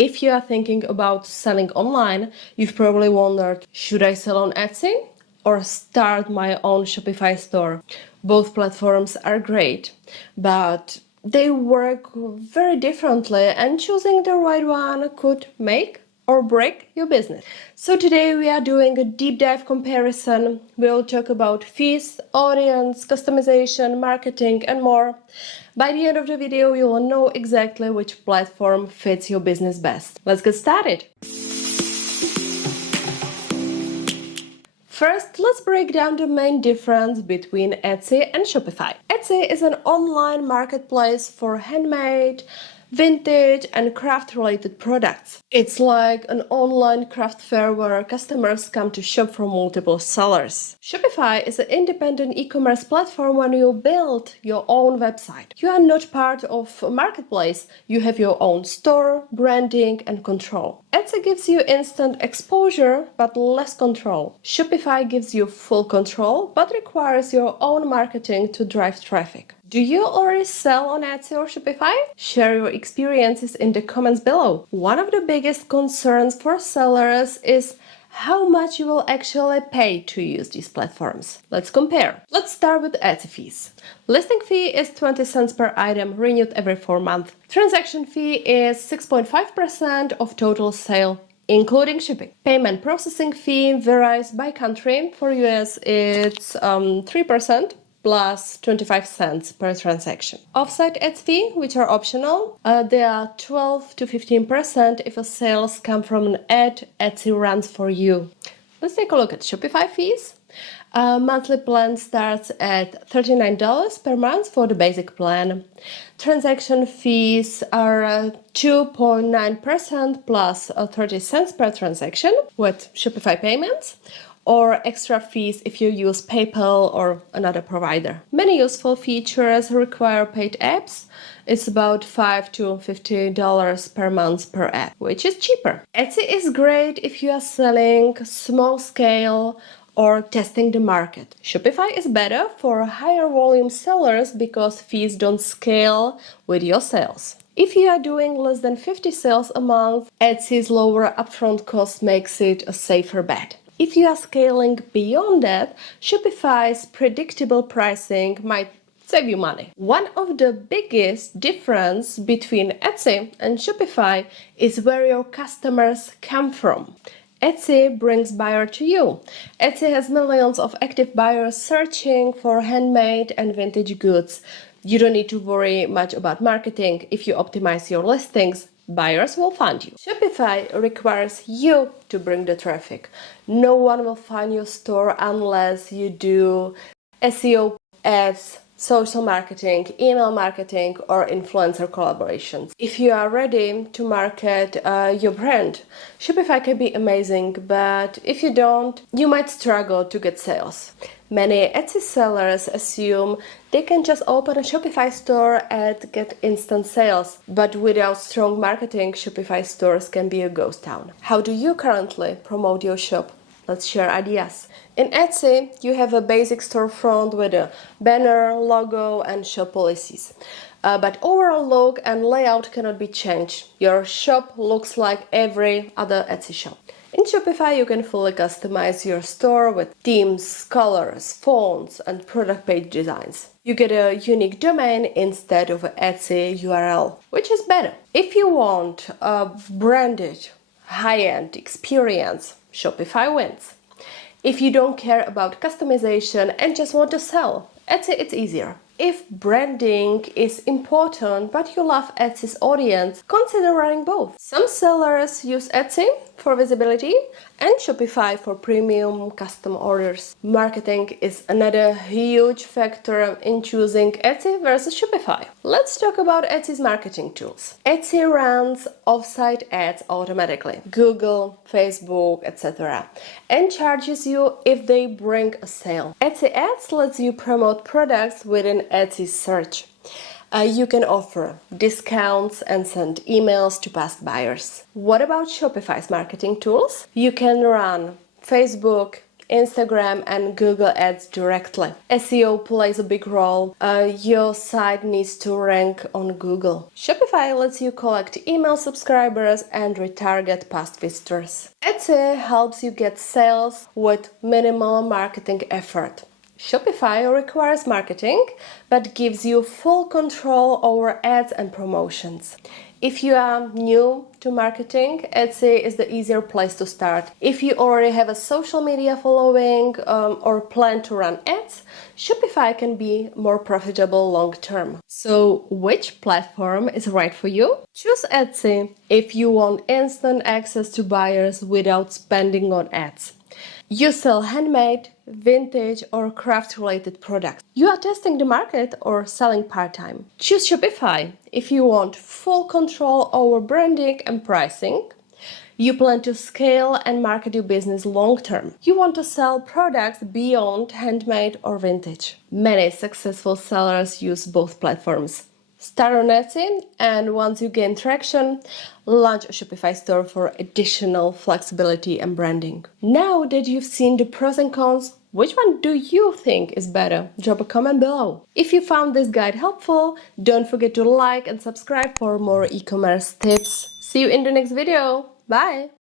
If you are thinking about selling online, you've probably wondered, should I sell on Etsy or start my own Shopify store? Both platforms are great, but they work very differently, and choosing the right one could make or break your business. So today we are doing a deep dive comparison. We'll talk about fees, audience, customization, marketing, and more. By the end of the video, you will know exactly which platform fits your business best. Let's get started. First, let's break down the main difference between Etsy and Shopify. Etsy is an online marketplace for handmade, vintage, and craft-related products. It's like an online craft fair where customers come to shop from multiple sellers. Shopify is an independent e-commerce platform where you build your own website. You are not part of a marketplace. You have your own store, branding, and control. Etsy gives you instant exposure but less control. Shopify gives you full control but requires your own marketing to drive traffic. Do you already sell on Etsy or Shopify? Share your experiences in the comments below. One of the biggest concerns for sellers is how much you will actually pay to use these platforms. Let's compare. Let's start with Etsy fees. Listing fee is 20 cents per item, renewed every 4 months. Transaction fee is 6.5% of total sale, including shipping. Payment processing fee varies by country. For US, it's 3%. Plus 25 cents per transaction. Offsite ads fee, which are optional, they are 12 to 15% if a sales come from an ad Etsy runs for you. Let's take a look at Shopify fees. Monthly plan starts at $39 per month for the basic plan. Transaction fees are 2.9% plus 30 cents per transaction with Shopify payments, or extra fees if you use PayPal or another provider. Many useful features require paid apps. It's about $5 to $50 per month per app, which is cheaper. Etsy is great if you are selling small scale or testing the market. Shopify is better for higher volume sellers because fees don't scale with your sales. If you are doing less than 50 sales a month, Etsy's lower upfront cost makes it a safer bet. If you are scaling beyond that, Shopify's predictable pricing might save you money. One of the biggest differences between Etsy and Shopify is where your customers come from. Etsy brings buyers to you. Etsy has millions of active buyers searching for handmade and vintage goods. You don't need to worry much about marketing. If you optimize your listings, buyers will find you. Shopify requires you to bring the traffic. No one will find your store unless you do SEO, ads, social marketing, email marketing, or influencer collaborations. If you are ready to market your brand, Shopify can be amazing, but if you don't, you might struggle to get sales. Many Etsy sellers assume they can just open a Shopify store and get instant sales, but without strong marketing, Shopify stores can be a ghost town. How do you currently promote your shop? Let's share ideas. In Etsy, you have a basic storefront with a banner, logo, and shop policies. But overall look and layout cannot be changed. Your shop looks like every other Etsy shop. In Shopify, you can fully customize your store with themes, colors, fonts, and product page designs. You get a unique domain instead of an Etsy URL, which is better. If you want a branded, high-end experience, Shopify wins. If you don't care about customization and just want to sell, Etsy it's easier. If branding is important but you love Etsy's audience, consider running both. Some sellers use Etsy for visibility and Shopify for premium custom orders. Marketing is another huge factor in choosing Etsy versus Shopify. Let's talk about Etsy's marketing tools. Etsy runs offsite ads automatically, Google, Facebook, etc., and charges you if they bring a sale. Etsy Ads lets you promote products within Etsy's search. You can offer discounts and send emails to past buyers. What about Shopify's marketing tools? You can run Facebook, Instagram and Google Ads directly. SEO plays a big role. Your site needs to rank on Google. Shopify lets you collect email subscribers and retarget past visitors. Etsy helps you get sales with minimal marketing effort. Shopify requires marketing, but gives you full control over ads and promotions. If you are new to marketing, Etsy is the easier place to start. If you already have a social media following or plan to run ads, Shopify can be more profitable long term. So, which platform is right for you? Choose Etsy if you want instant access to buyers without spending on ads. You sell handmade, vintage, or craft-related products. You are testing the market or selling part-time. Choose Shopify if you want full control over branding and pricing. You plan to scale and market your business long-term. You want to sell products beyond handmade or vintage. Many successful sellers use both platforms. Start on Etsy, and once you gain traction, launch a Shopify store for additional flexibility and branding. Now that you've seen the pros and cons, which one do you think is better? Drop a comment below. If you found this guide helpful, don't forget to like and subscribe for more e-commerce tips. See you in the next video. Bye!